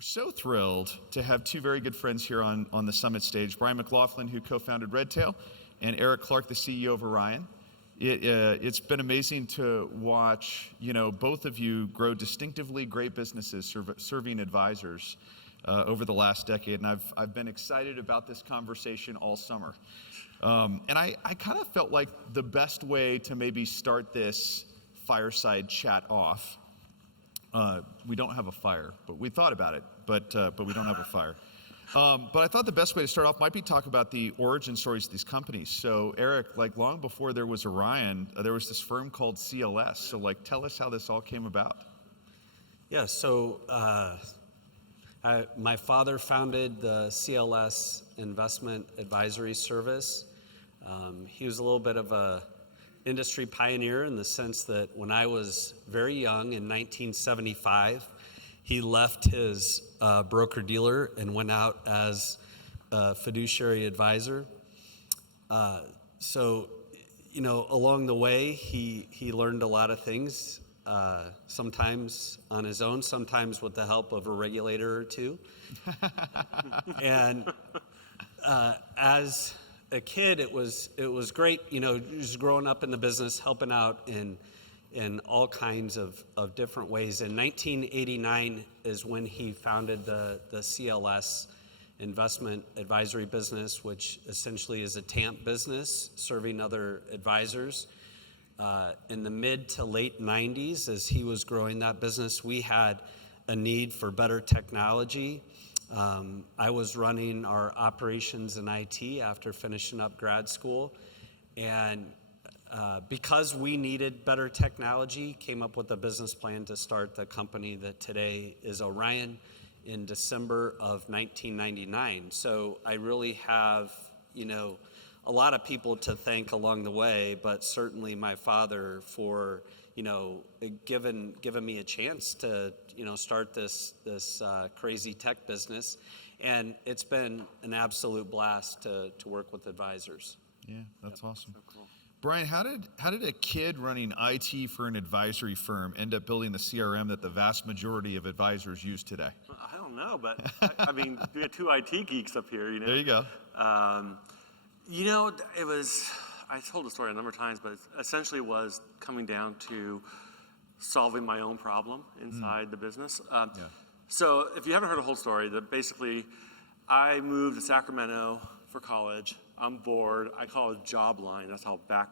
We're so thrilled to have two very good friends here on the summit stage, Brian McLaughlin, who co-founded Redtail, and Aaron Klein, the CEO of Orion. It's been amazing to watch, both of you grow distinctively great businesses serving advisors over the last decade, and I've been excited about this conversation all summer. And I kind of felt like the best way to maybe start this fireside chat off. We don't have a fire, but we thought about it, but we don't have a fire. But I thought the best way to start off might be talk about the origin stories of these companies. So Eric, long before there was Orion, there was this firm called CLS. So tell us how this all came about. Yeah, so my father founded the CLS Investment Advisory Service. He was a little bit of a industry pioneer in the sense that when I was very young in 1975, he left his broker-dealer and went out as a fiduciary advisor. So, along the way, he learned a lot of things, sometimes on his own, sometimes with the help of a regulator or two. And as a kid, it was great, just growing up in the business, helping out in all kinds of different ways. In 1989 is when he founded the CLS Investment Advisory business, which essentially is a TAMP business serving other advisors. In the mid to late 90s, as he was growing that business, we had a need for better technology. I was running our operations in IT after finishing up grad school, and because we needed better technology, came up with a business plan to start the company that today is Orion in December of 1999. So I really have, a lot of people to thank along the way, but certainly my father for, given me a chance to, start this crazy tech business. And it's been an absolute blast to work with advisors. Yeah, that's awesome. So cool. Brian, how did a kid running IT for an advisory firm end up building the CRM that the vast majority of advisors use today? I don't know, but I mean, we had two IT geeks up here, There you go. It was, I told the story a number of times, but it essentially was coming down to solving my own problem inside the business. So if you haven't heard the whole story, that basically I moved to Sacramento for college. I'm bored. I call it job line. That's how back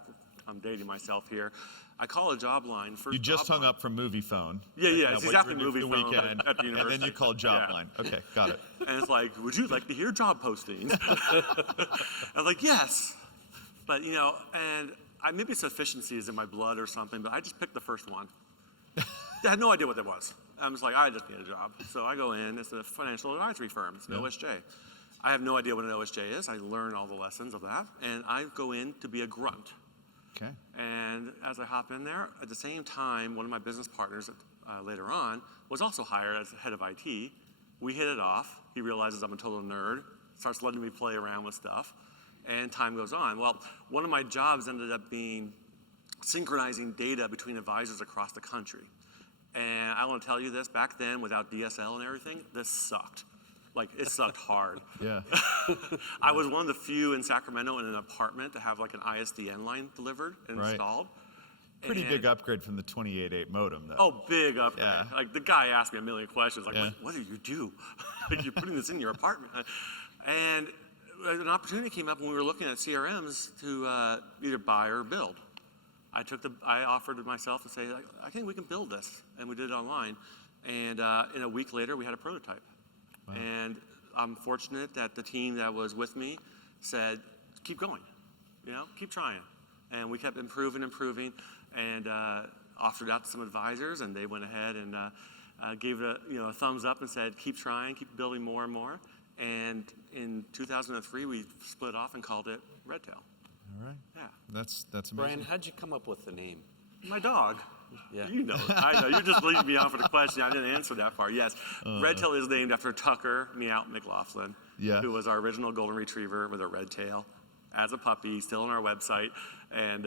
I'm dating myself here. I call a job line. You just hung up from movie phone. Yeah, it's exactly movie phone weekend, at the university. And then you called job line. Okay, got it. And it's like, would you like to hear job postings? I'm like, yes. But, and maybe it's efficiency is in my blood or something, but I just picked the first one. I had no idea what that was. I'm just like, I just need a job. So I go in. It's a financial advisory firm. It's an OSJ. I have no idea what an OSJ is. I learn all the lessons of that. And I go in to be a grunt. Okay. And as I hop in there, at the same time, one of my business partners later on was also hired as head of IT. We hit it off. He realizes I'm a total nerd, starts letting me play around with stuff, and time goes on. Well, one of my jobs ended up being synchronizing data between advisors across the country. And I want to tell you this, back then, without DSL and everything, this sucked. It sucked hard. Yeah. I was one of the few in Sacramento in an apartment to have an ISDN line delivered and installed. Pretty big upgrade from the 28.8 modem, though. Oh, big upgrade. Yeah. The guy asked me a million questions, what do you do? You're putting this in your apartment. And an opportunity came up when we were looking at CRMs to either buy or build. I offered myself to say, I think we can build this. And we did it online. And in a week later, we had a prototype. Wow. And I'm fortunate that the team that was with me said, keep going, keep trying. And we kept improving, and offered out to some advisors, and they went ahead and gave it a thumbs up and said, keep trying, keep building more and more. And in 2003, we split off and called it Redtail. All right. Yeah. That's amazing. Brian, how'd you come up with the name? My dog. Yeah. You know, I know. You're just leading me on for the question. I didn't answer that part. Yes, Redtail is named after Tucker McLaughlin, who was our original golden retriever with a red tail as a puppy, still on our website. And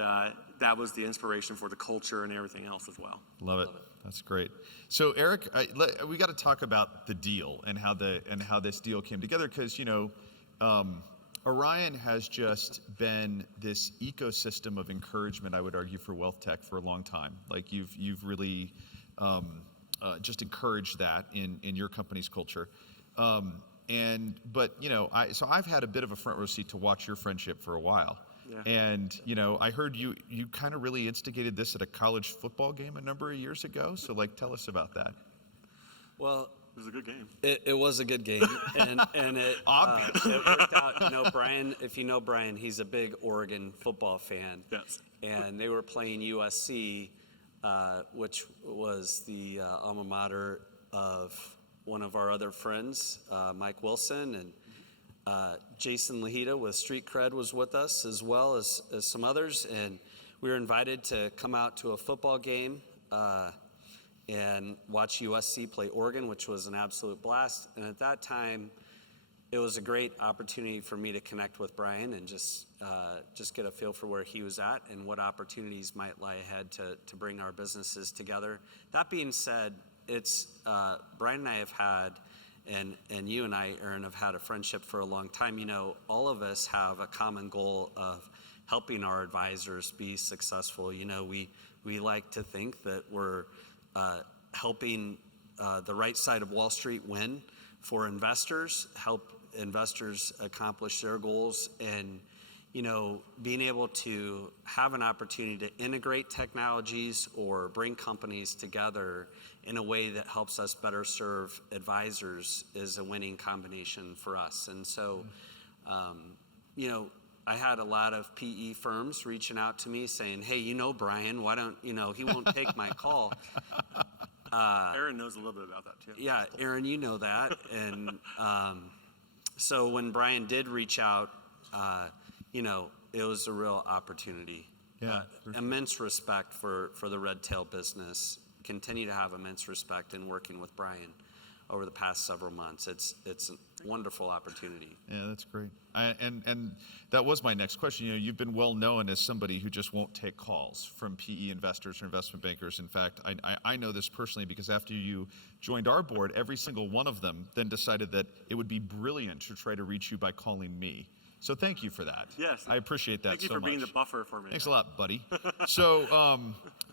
that was the inspiration for the culture and everything else as well. Love it. That's great. So Eric, we got to talk about the deal and how this deal came together, because Orion has just been this ecosystem of encouragement, I would argue, for wealth tech for a long time. Like you've really just encouraged that in your company's culture. But I've had a bit of a front row seat to watch your friendship for a while. Yeah. And I heard you kind of really instigated this at a college football game a number of years ago. So tell us about that. Well, it was a good game. It was a good game, and it it worked out. Brian, if you know Brian, he's a big Oregon football fan. Yes. And they were playing USC, which was the alma mater of one of our other friends, Mike Wilson, and Jason Lahita with Street Cred was with us, as well as some others, and we were invited to come out to a football game and watch USC play Oregon, which was an absolute blast. And at that time, it was a great opportunity for me to connect with Brian and just get a feel for where he was at and what opportunities might lie ahead to bring our businesses together. That being said, it's Brian and I have had, and you and I, Aaron, have had a friendship for a long time. All of us have a common goal of helping our advisors be successful. We like to think that we're helping the right side of Wall Street win for investors, help investors accomplish their goals, and being able to have an opportunity to integrate technologies or bring companies together in a way that helps us better serve advisors is a winning combination for us. And so, I had a lot of PE firms reaching out to me saying, hey, Brian, why don't, he won't take my call. Aaron knows a little bit about that too. Yeah, Aaron, you know that. And so when Brian did reach out, it was a real opportunity. Yeah, immense respect for the Red Tail business. Continue to have immense respect in working with Brian over the past several months. It's a wonderful opportunity. Yeah, that's great. And that was my next question. You've been well known as somebody who just won't take calls from PE investors or investment bankers. In fact, I know this personally because after you joined our board, every single one of them then decided that it would be brilliant to try to reach you by calling me. So thank you for that. Yes. I appreciate that so much. Thank you for being the buffer for me. Thanks a lot, buddy. So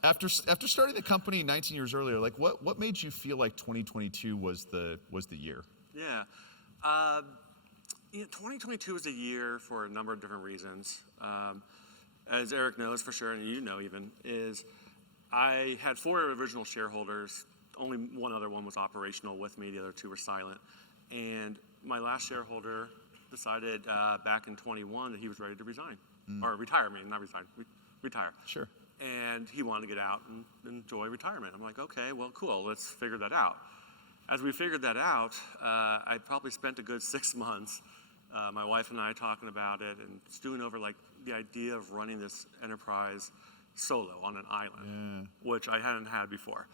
after starting the company 19 years earlier, what made you feel like 2022 was the year? Yeah. 2022 was a year for a number of different reasons. As Eric knows for sure, and even, is I had 4 original shareholders. Only one other one was operational with me. The other 2 were silent. And my last shareholder decided back in 21 that he was ready to resign. Or retire, not resign, retire. Sure. And he wanted to get out and enjoy retirement. I'm like, okay, well, cool, let's figure that out. As we figured that out, I probably spent a good 6 months, my wife and I talking about it and stewing over the idea of running this enterprise solo on an island, which I hadn't had before.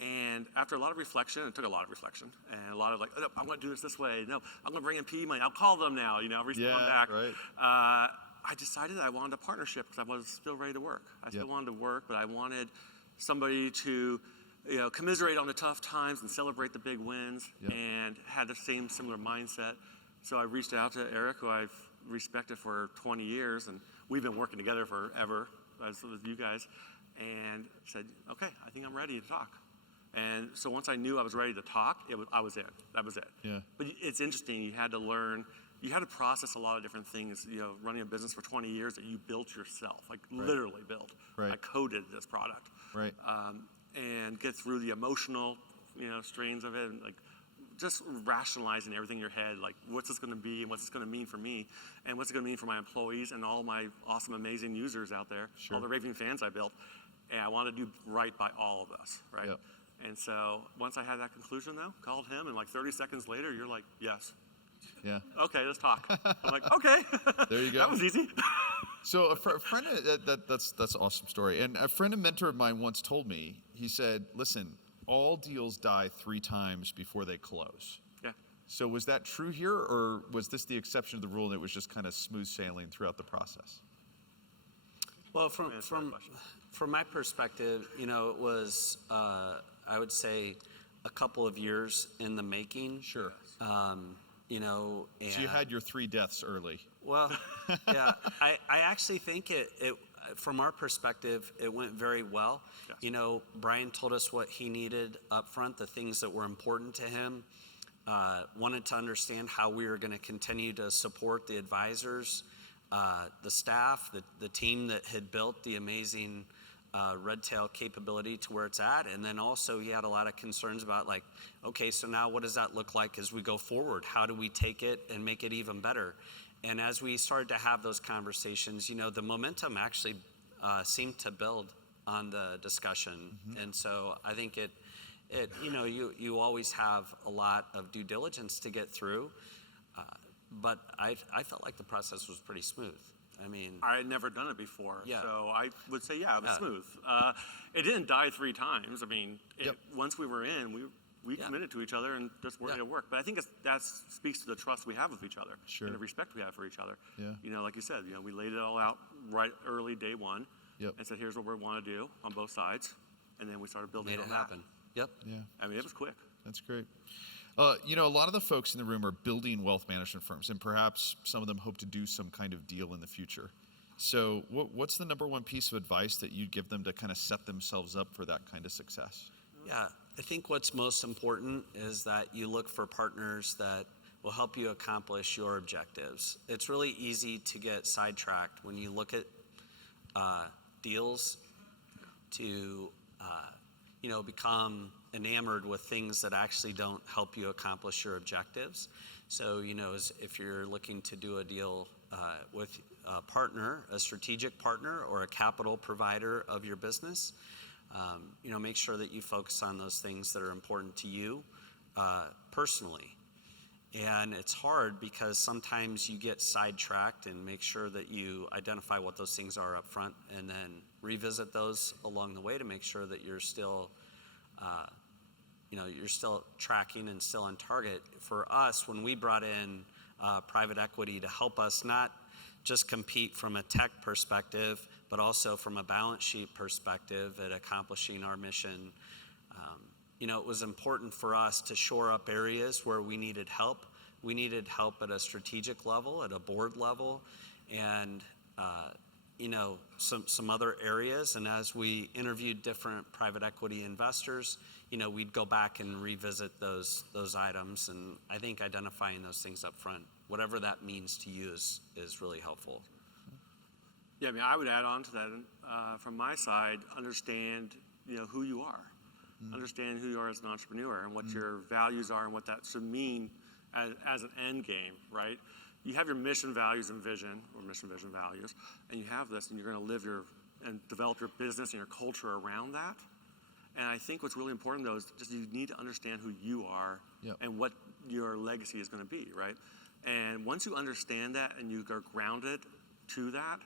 And after a lot of reflection, it took a lot of reflection, and a lot of oh, I'm going to do this way. No, I'm going to bring in PE money. I'll call them now. I'll respond back. Right. I decided I wanted a partnership because I was still ready to work. I still wanted to work, but I wanted somebody to commiserate on the tough times and celebrate the big wins, and had the similar mindset. So I reached out to Eric, who I've respected for 20 years, and we've been working together forever, as with you guys, and said, okay, I think I'm ready to talk. And so once I knew I was ready to talk, I was in. That was it. Yeah. But it's interesting. You had to learn. You had to process a lot of different things. Running a business for 20 years that you built yourself, literally built. Right. I coded this product. Right. And get through the emotional, strains of it, and just rationalizing everything in your head, what's this going to be, and what's this going to mean for me, and what's it going to mean for my employees and all my awesome, amazing users out there, all the raving fans I built. And I want to do right by all of us, right? Yep. And so once I had that conclusion, though, called him, and 30 seconds later, you're like, yes. Yeah. Okay, let's talk. I'm like, okay. There you go. That was easy. So a friend, that's an awesome story. And a friend and mentor of mine once told me, he said, listen, all deals die 3 times before they close. Yeah. So was that true here, or was this the exception to the rule and it was just kind of smooth sailing throughout the process? Well, from my perspective, it was I would say, a couple of years in the making. Sure. You know, and So you had your 3 deaths early. well, yeah, I actually think it from our perspective, it went very well. Yes. You know, Brian told us what he needed up front, the things that were important to him, wanted to understand how we were going to continue to support the advisors, the staff, the team that had built the amazing Redtail capability to where it's at. And then also he had a lot of concerns about like, okay, so now what does that look like as we go forward? How do we take it and make it even better? And as we started to have those conversations, you know, the momentum actually seemed to build on the discussion. And so I think it you know, you always have a lot of due diligence to get through, but I felt like the process was pretty smooth. I mean, I had never done it before, Yeah. so I would say, yeah, it was Yeah. smooth. It didn't die 3 times. I mean, Yep. once we were in, we Yeah. committed to each other and just wanted Yeah. to work. But I think that speaks to the trust we have with each other Sure. and the respect we have for each other. Yeah. You know, like you said, you know, we laid it all out right early, day one, Yep. and said, here's what we want to do on both sides, and then we started building made on it that. happen. Yep. Yeah. I mean, it was quick. That's great. You know, a lot of the folks in the room are building wealth management firms, and perhaps some of them hope to do some kind of deal in the future. So what's the number one piece of advice that you'd give them to kind of set themselves up for that kind of success? Yeah, I think what's most important is that you look for partners that will help you accomplish your objectives. It's really easy to get sidetracked when you look at deals to, you know, become enamored with things that actually don't help you accomplish your objectives. So, you know, if you're looking to do a deal with a partner, a strategic partner, or a capital provider of your business, you know, make sure that you focus on those things that are important to you personally. And it's hard because sometimes you get sidetracked, and make sure that you identify what those things are up front and then revisit those along the way to make sure that you're still, you know, you're still tracking and still on target. For us, when we brought in private equity to help us not just compete from a tech perspective, but also from a balance sheet perspective at accomplishing our mission, you know, it was important for us to shore up areas where we needed help. We needed help at a strategic level, at a board level, and you know, some other areas. And as we interviewed different private equity investors, you know, we'd go back and revisit those items. And I think identifying those things up front, whatever that means to you, is really helpful. Yeah, I mean, I would add on to that from my side, understand, you know, who you are. Understand who you are as an entrepreneur and what your values are and what that should mean as an end game, right? You have your mission, values, and vision, or mission, vision, values, and you have this, and you're going to live and develop your business and your culture around that. And I think what's really important, though, is just you need to understand who you are Yep. and what your legacy is going to be, right? And once you understand that and you are grounded to that,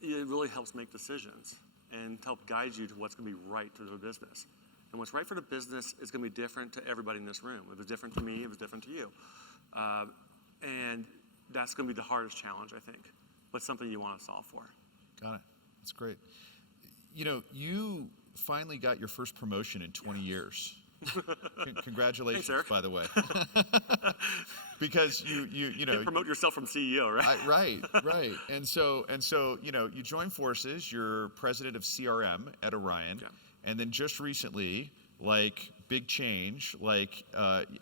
it really helps make decisions and help guide you to what's going to be right to the business. And what's right for the business is going to be different to everybody in this room. It was different to me, it was different to you. And that's going to be the hardest challenge, I think, but something you want to solve for. Got it. That's great. You know, you finally got your first promotion in 20 years. Congratulations, Thanks, Eric. by the way. Because you know, You promote yourself from CEO, right? Right. And so, you know, you join forces. You're president of CRM at Orion, Yeah. and then just recently, like big change, like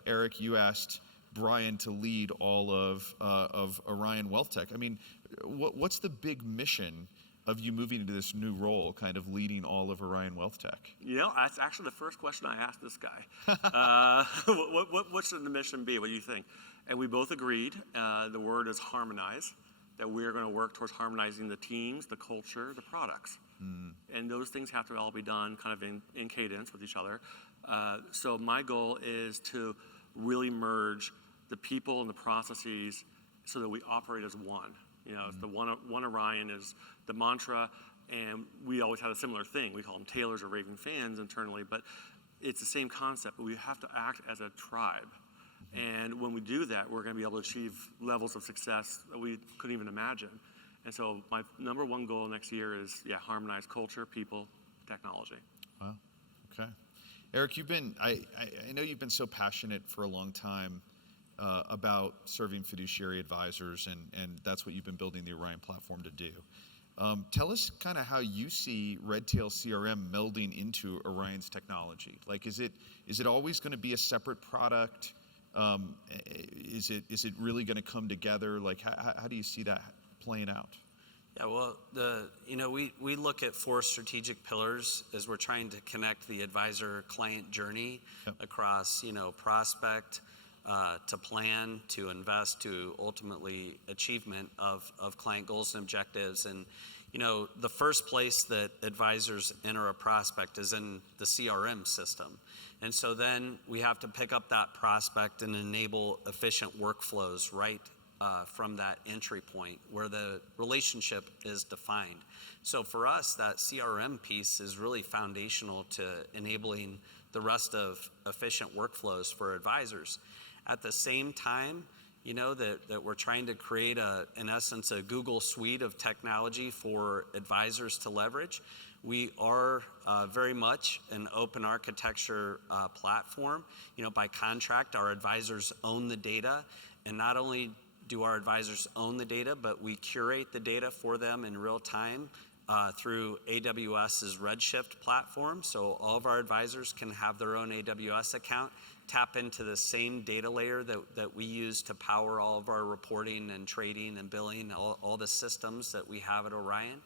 Eric, you asked Brian to lead all of Orion Wealth Tech. I mean, what's the big mission of you moving into this new role, kind of leading all of Orion Wealth Tech? You know, that's actually the first question I asked this guy. What should the mission be? What do you think? And we both agreed, the word is harmonize, that we're going to work towards harmonizing the teams, the culture, the products. And those things have to all be done kind of in cadence with each other. So my goal is to really merge the people and the processes so that we operate as one. You know, the one Orion is the mantra, and we always had a similar thing. We call them tailors or raving fans internally, but it's the same concept, but we have to act as a tribe. And when we do that, we're going to be able to achieve levels of success that we couldn't even imagine. And so my number one goal next year is, harmonize culture, people, technology. Wow. Okay. Eric, I know you've been so passionate for a long time about serving fiduciary advisors, and that's what you've been building the Orion platform to do. Tell us kind of how you see Redtail CRM melding into Orion's technology. Like, is it always going to be a separate product? Is it really going to come together? Like, how do you see that playing out? Yeah, well, we look at 4 strategic pillars as we're trying to connect the advisor-client journey across, prospect to plan, to invest, to ultimately achievement of client goals and objectives. And, the first place that advisors enter a prospect is in the CRM system. And so then we have to pick up that prospect and enable efficient workflows right from that entry point where the relationship is defined. So for us, that CRM piece is really foundational to enabling the rest of efficient workflows for advisors. At the same time, that we're trying to create in essence, a Google suite of technology for advisors to leverage. We are very much an open architecture platform. By contract, our advisors own the data, and not only do our advisors own the data, but we curate the data for them in real time through AWS's Redshift platform. So all of our advisors can have their own AWS account, tap into the same data layer that we use to power all of our reporting and trading and billing, all the systems that we have at Orion,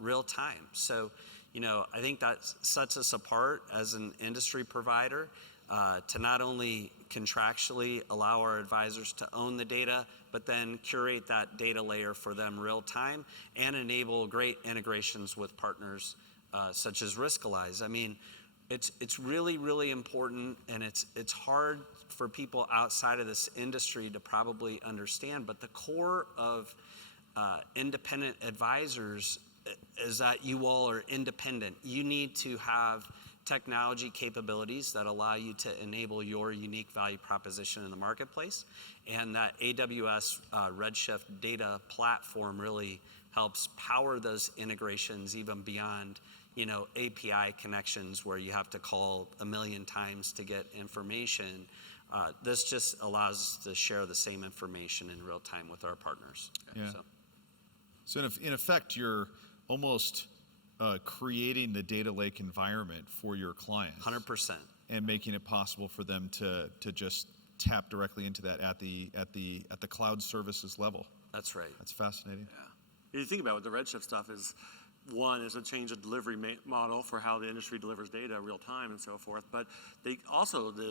real time. So, I think that sets us apart as an industry provider to not only contractually allow our advisors to own the data, but then curate that data layer for them real time and enable great integrations with partners such as Riskalyze. I mean, it's really, really important, and it's hard for people outside of this industry to probably understand, but the core of independent advisors is that you all are independent. You need to have technology capabilities that allow you to enable your unique value proposition in the marketplace. And that AWS Redshift data platform really helps power those integrations even beyond, API connections where you have to call 1 million times to get information. This just allows us to share the same information in real time with our partners. Yeah. So in effect, you're almost creating the data lake environment for your clients. 100%. And making it possible for them to just tap directly into that at the cloud services level. That's right. That's fascinating. Yeah. If you think about it, the Redshift stuff is a change of delivery model for how the industry delivers data real time and so forth. But the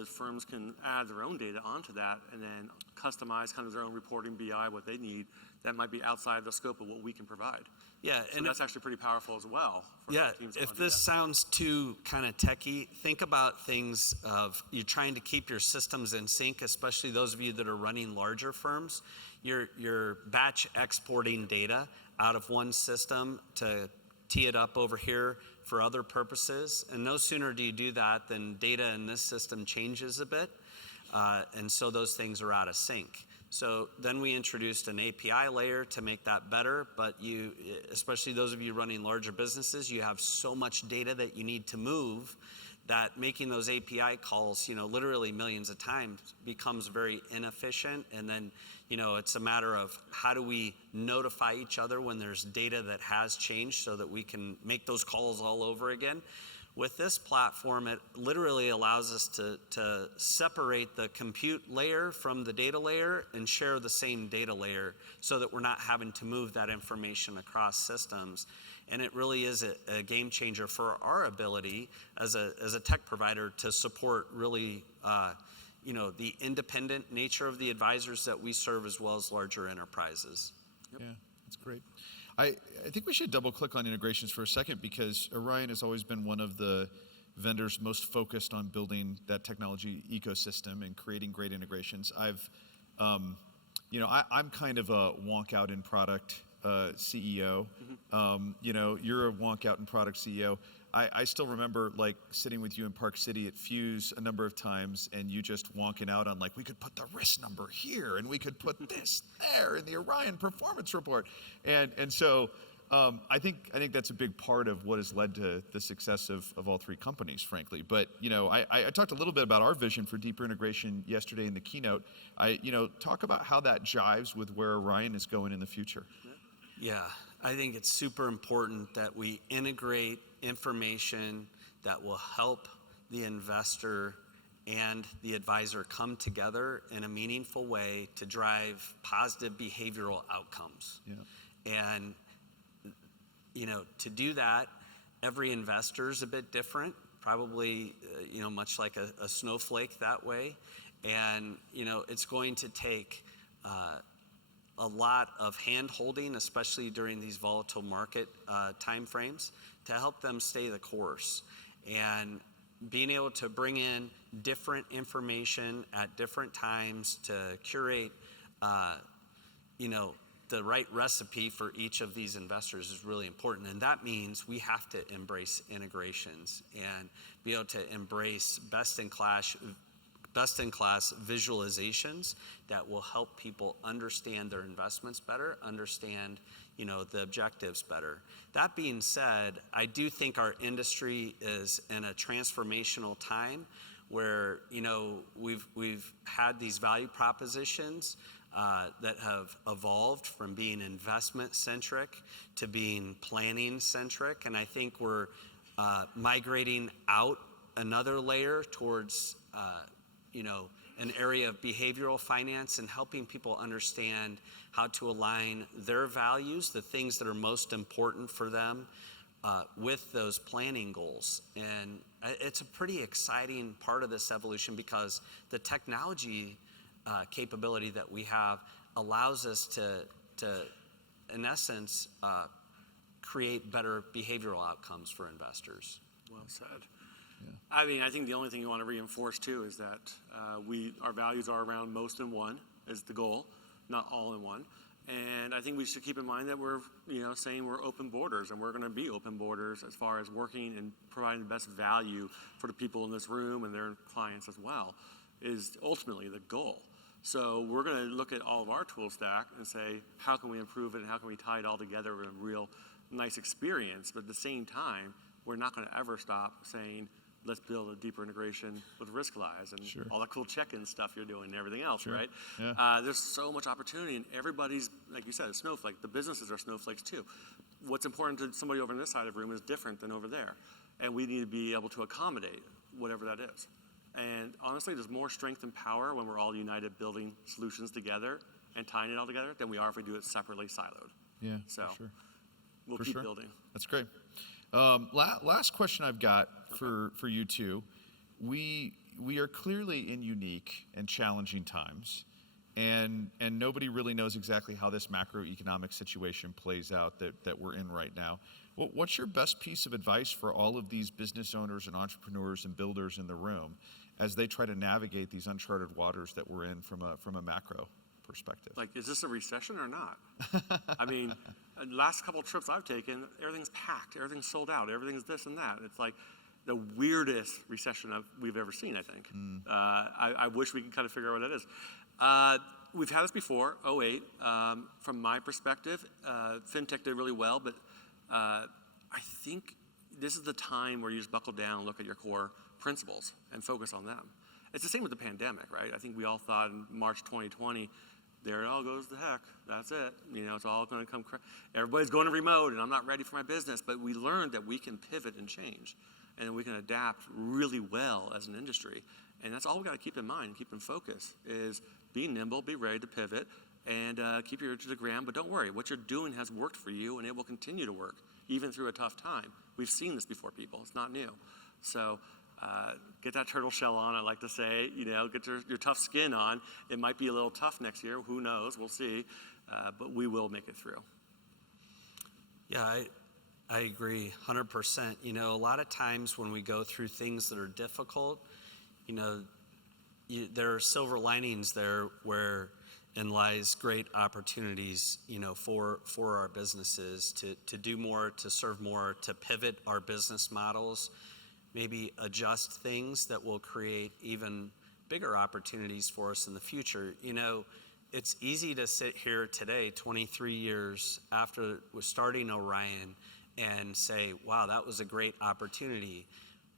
firms can add their own data onto that and then customize kind of their own reporting BI, what they need that might be outside the scope of what we can provide. Yeah, so that's actually pretty powerful as well. If this sounds too kind of techie, think about things of you're trying to keep your systems in sync, especially those of you that are running larger firms. You're batch exporting data out of one system to tee it up over here for other purposes. And no sooner do you do that than data in this system changes a bit. And so those things are out of sync. So then we introduced an API layer to make that better, but especially those of you running larger businesses, you have so much data that you need to move that making those API calls, literally millions of times becomes very inefficient. And then, it's a matter of how do we notify each other when there's data that has changed so that we can make those calls all over again. With this platform, it literally allows us to separate the compute layer from the data layer and share the same data layer so that we're not having to move that information across systems. And it really is a game changer for our ability as a tech provider to support really the independent nature of the advisors that we serve as well as larger enterprises. Yep. Yeah, that's great. I think we should double click on integrations for a second because Orion has always been one of the vendors most focused on building that technology ecosystem and creating great integrations. I'm kind of a wonk out in product CEO. Mm-hmm. You're a wonk out in product CEO. I still remember sitting with you in Park City at Fuse a number of times and you just wonking out on we could put the risk number here and we could put this there in the Orion performance report. And so I think that's a big part of what has led to the success of all three companies, frankly. But I talked a little bit about our vision for deeper integration yesterday in the keynote. Talk about how that jives with where Orion is going in the future. Yeah, I think it's super important that we integrate information that will help the investor and the advisor come together in a meaningful way to drive positive behavioral outcomes. Yeah. And to do that, every investor is a bit different, probably, much like a snowflake that way. And, it's going to take a lot of hand-holding, especially during these volatile market timeframes, to help them stay the course. And being able to bring in different information at different times to curate, the right recipe for each of these investors is really important. And that means we have to embrace integrations and be able to embrace best-in-class visualizations that will help people understand their investments better, understand, the objectives better. That being said, I do think our industry is in a transformational time where, we've had these value propositions that have evolved from being investment-centric to being planning-centric. And I think we're migrating out another layer towards, an area of behavioral finance and helping people understand how to align their values, the things that are most important for them, with those planning goals. And it's a pretty exciting part of this evolution because the technology capability that we have allows us to in essence, create better behavioral outcomes for investors. Well said. Yeah. I think the only thing you want to reinforce too is that our values are around most in one is the goal, not all in one. And I think we should keep in mind that we're, saying we're open borders, and we're going to be open borders as far as working and providing the best value for the people in this room and their clients as well, is ultimately the goal. So we're going to look at all of our tool stack and say, how can we improve it and how can we tie it all together in a real nice experience? But at the same time, we're not going to ever stop saying, let's build a deeper integration with RiskLize and all that cool check-in stuff you're doing and everything else, right? Yeah. There's so much opportunity, and everybody's, like you said, a snowflake. The businesses are snowflakes too. What's important to somebody over on this side of the room is different than over there, and we need to be able to accommodate whatever that is. And honestly, there's more strength and power when we're all united building solutions together and tying it all together than we are if we do it separately, siloed. Yeah, so we'll for keep building. That's great. Last question I've got for you two. We are clearly in unique and challenging times, and nobody really knows exactly how this macroeconomic situation plays out that we're in right now. What's your best piece of advice for all of these business owners and entrepreneurs and builders in the room as they try to navigate these uncharted waters that we're in from a macro perspective? Like, is this a recession or not? The last couple of trips I've taken, everything's packed, everything's sold out, everything's this and that. It's like the weirdest recession we've ever seen, I think. I wish we could kind of figure out what that is. We've had this before, 2008. From my perspective, FinTech did really well, but I think this is the time where you just buckle down and look at your core principles and focus on them. It's the same with the pandemic, right? I think we all thought in March 2020, there it all goes to heck. That's it. It's all going to come. Everybody's going to remote, and I'm not ready for my business. But we learned that we can pivot and change, and we can adapt really well as an industry. And that's all we got to keep in mind, keep in focus, is be nimble, be ready to pivot, and keep your ear to the ground. But don't worry, what you're doing has worked for you, and it will continue to work, even through a tough time. We've seen this before, people. It's not new. So get that turtle shell on, I like to say. Get your tough skin on. It might be a little tough next year. Who knows? We'll see. But we will make it through. Yeah, I agree 100%. A lot of times when we go through things that are difficult, there are silver linings there wherein lies great opportunities, for our businesses to do more, to serve more, to pivot our business models, maybe adjust things that will create even bigger opportunities for us in the future. it's easy to sit here today, 23 years after we're starting Orion, and say, wow, that was a great opportunity.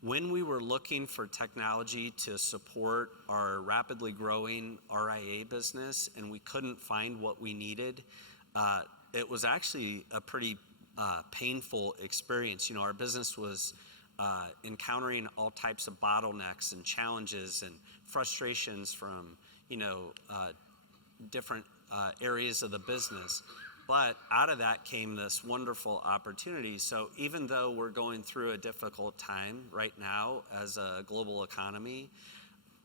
When we were looking for technology to support our rapidly growing RIA business and we couldn't find what we needed, it was actually a pretty painful experience. Our business was encountering all types of bottlenecks and challenges and frustrations from, different areas of the business. But out of that came this wonderful opportunity. So even though we're going through a difficult time right now as a global economy,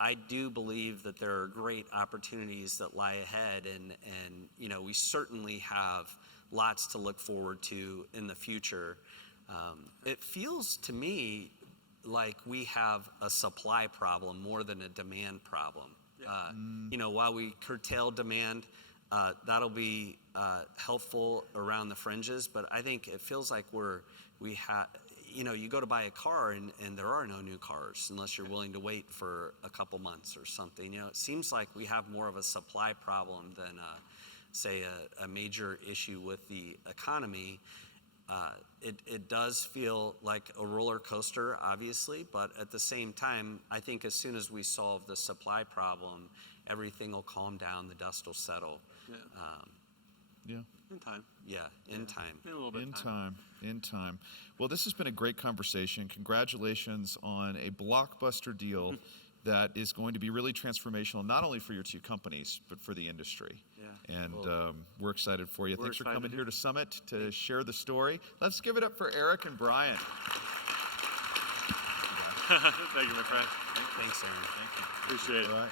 I do believe that there are great opportunities that lie ahead, and we certainly have lots to look forward to in the future. It feels to me like we have a supply problem more than a demand problem. While we curtail demand, that'll be helpful around the fringes, but I think it feels like you go to buy a car and there are no new cars unless you're willing to wait for a couple months or something. It seems like we have more of a supply problem than, say, a major issue with the economy. It does feel like a roller coaster, obviously, but at the same time, I think as soon as we solve the supply problem, everything will calm down, the dust will settle. Yeah. In time. Yeah, in time. In a little bit In of time. In time. Well, this has been a great conversation. Congratulations on a blockbuster deal that is going to be really transformational, not only for your two companies, but for the industry. Yeah. And we're excited for you. Thanks for excited coming to here to Summit to share the story. Let's give it up for Eric and Brian. Thank you, my friend. Thanks, Aaron. Appreciate it. All right.